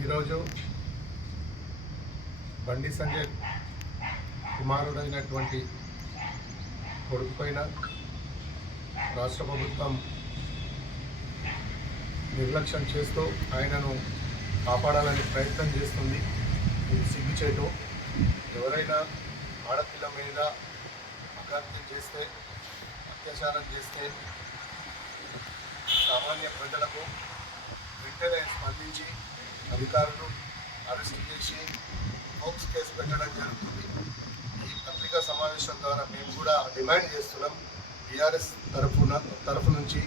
ఈరోజు బండి సంజయ్ కుమారుడైనటువంటి కొడుకుపైన రాష్ట్ర ప్రభుత్వం నిర్లక్ష్యం చేస్తూ ఆయనను కాపాడాలని ప్రయత్నం చేస్తుంది. ఇది సిగ్గుచేటు. ఎవరైనా ఆడపిల్ల మీద అఘాత్యం చేస్తే, అత్యాచారం చేస్తే సామాన్య ప్రజలకు వెంటనే స్పందించి అధికారులు అరెస్ట్ చేసి ఫోక్స్ కేసు పెట్టడం జరుగుతుంది. ఈ పత్రికా సమావేశం ద్వారా మేము కూడా డిమాండ్ చేస్తున్నాం. టీఆర్ఎస్ తరఫు నుంచి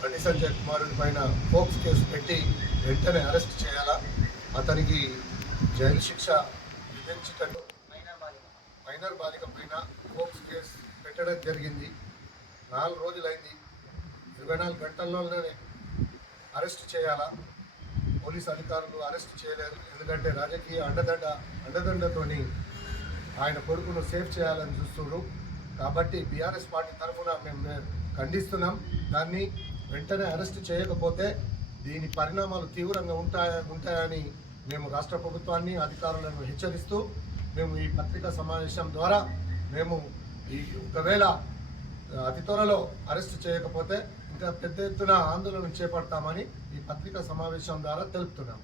బండి సంజయ్ కుమారుడి పైన ఫోక్స్ కేసు పెట్టి వెంటనే అరెస్ట్ చేయాలా, అతనికి జైలు శిక్ష విధించేటట్టు మైనర్ బాలిక పైన ఫోక్స్ కేసు పెట్టడం జరిగింది. 4 రోజులైంది. 24 గంటల్లోనే అరెస్ట్ చేయాలా. పోలీస్ అధికారులు అరెస్ట్ చేయలేరు. ఎందుకంటే రాజకీయ అండదండతోని ఆయన కొడుకును సేఫ్ చేయాలని చూస్తున్నారు. కాబట్టి బీఆర్ఎస్ పార్టీ తరఫున మేము ఖండిస్తున్నాం. దాన్ని వెంటనే అరెస్ట్ చేయకపోతే దీని పరిణామాలు తీవ్రంగా ఉంటాయని మేము రాష్ట్ర ప్రభుత్వాన్ని, అధికారులను హెచ్చరిస్తూ మేము ఈ పత్రికా సమావేశం ద్వారా మేము ఒకవేళ అతి త్వరలో అరెస్ట్ చేయకపోతే ఇంకా పెద్ద ఎత్తున ఆందోళన చేపడతామని ఈ పత్రికా సమావేశం ద్వారా తెలుపుతున్నాం.